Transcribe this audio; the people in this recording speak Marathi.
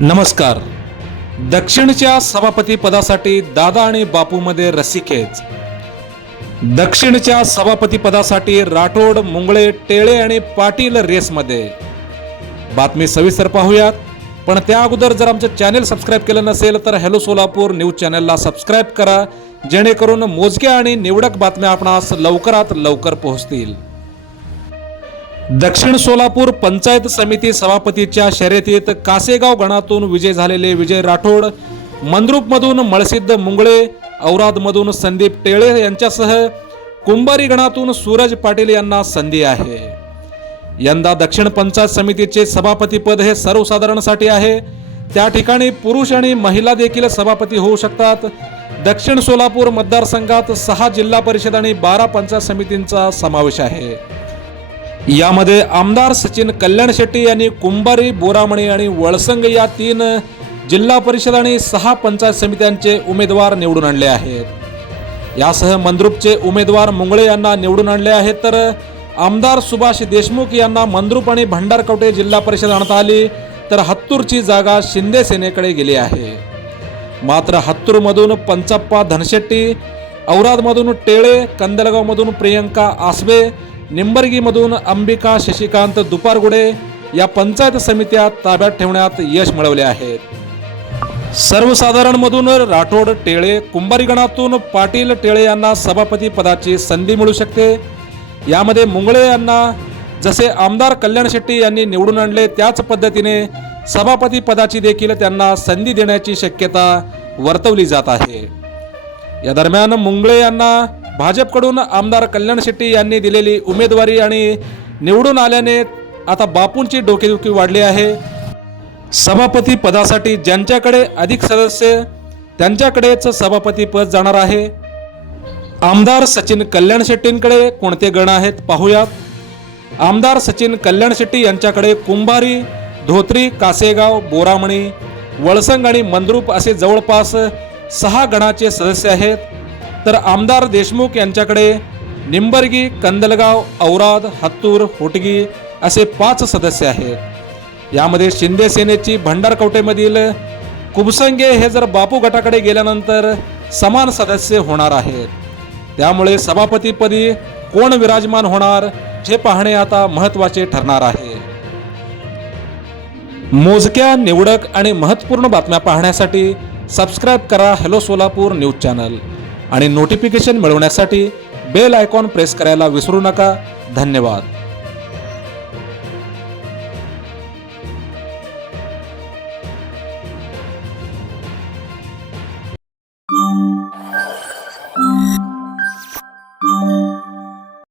नमस्कार. दक्षिणच्या सभापती पदासाठी दादा आणि बापूमध्ये रस्सीखेच. दक्षिणच्या सभापती पदासाठी राठोड, मुंगळे, टेळे आणि पाटील रेसमध्ये. बातमी सविस्तर पाहूयात, पण त्या अगोदर जर आमचं चॅनेल सबस्क्राईब केलं नसेल तर हॅलो सोलापूर न्यूज चॅनलला सबस्क्राईब करा, जेणेकरून मोजक्या आणि निवडक बातम्या आपणास लवकरात लवकर पोहोचतील. दक्षिण सोलापूर पंचायत समिती सभापतीच्या शर्यतीत कासेगाव गणातून विजय झालेले विजय राठोड, मंद्रुपमधून मळसिद्ध मुंगळे, औरादमधून संदीप टेळे यांच्यासह कुंभारी गणातून सूरज पाटील यांना संधी आहे. यंदा दक्षिण पंचायत समितीचे सभापतीपद हे सर्वसाधारणसाठी आहे. त्या ठिकाणी पुरुष आणि महिला देखील सभापती होऊ शकतात. दक्षिण सोलापूर मतदारसंघात 6 जिल्हा परिषद आणि 12 पंचायत समितींचा समावेश आहे. यामध्ये आमदार सचिन कल्याण शेट्टी यांनी कुंभारी, बोरामणी आणि वळसंग या 3 जिल्हा परिषद आणि 6 पंचायत समित्यांचे उमेदवार निवडून आणले आहेत. यासह मंद्रुपचे उमेदवार मुंगळे यांना निवडून आणले आहेत, तर आमदार सुभाष देशमुख यांना मंद्रुप आणि भंडारकवटे जिल्हा परिषद आणता आली, तर हत्तूरची जागा शिंदे सेनेकडे गेली आहे. मात्र हत्तूरमधून पंचप्पा धनशेट्टी, औरादमधून टेळे, कंदलगावमधून प्रियंका आसबे, निंबर्गीमधून अंबिका शशिकांत दुपारगुडे या पंचायत समित्या ताब्यात ठेवण्यात यश मिळवले आहेत. सर्वसाधारणमधून राठोड, टेळे, कुंभारी गणातून पाटील, टेळे यांना सभापती पदाची संधी मिळू शकते. यामध्ये मुंगळे यांना जसे आमदार कल्याण शेट्टी यांनी निवडून आणले त्याच पद्धतीने सभापती पदाची देखील त्यांना संधी देण्याची शक्यता वर्तवली जात आहे. या दरम्यान मुंगळे यांना भाजपकडून आमदार कल्याण शेट्टी यांनी दिलेली उमेदवारी आणि निवडून आल्याने आता बापूंची डोकेदुखी वाढली आहे. सभापती पदासाठी ज्यांच्याकडे अधिक सदस्य त्यांच्याकडेच सभापती पद जाणार आहे. आमदार सचिन कल्याण शेट्टींकडे कोणते गण आहेत पाहूयात. आमदार सचिन कल्याण शेट्टी यांच्याकडे कुंभारी, धोत्री, कासेगाव, बोरामणी, वळसंग आणि मंद्रुप असे जवळपास 6 गणाचे सदस्य आहेत. तर आमदार देशमुख यांच्याकडे निंबर्गी, कंदलगाव, औराद, हत्तूर, होटगी असे 5 सदस्य आहेत. यामध्ये शिंदे सेनेची भंडारकवटेमधील कुबसंगे हे जर बापू गटाकडे गेल्यानंतर समान सदस्य होणार आहेत. त्यामुळे सभापतीपदी कोण विराजमान होणार हे पाहणे आता महत्त्वाचे ठरणार आहे. मोजक्या, निवडक आणि महत्त्वपूर्ण बातम्या पाहण्यासाठी सबस्क्राईब करा हॅलो सोलापूर न्यूज चॅनल आणि नोटिफिकेशन मिळवण्यासाठी बेल आयकॉन प्रेस करायला विसरू नका. धन्यवाद.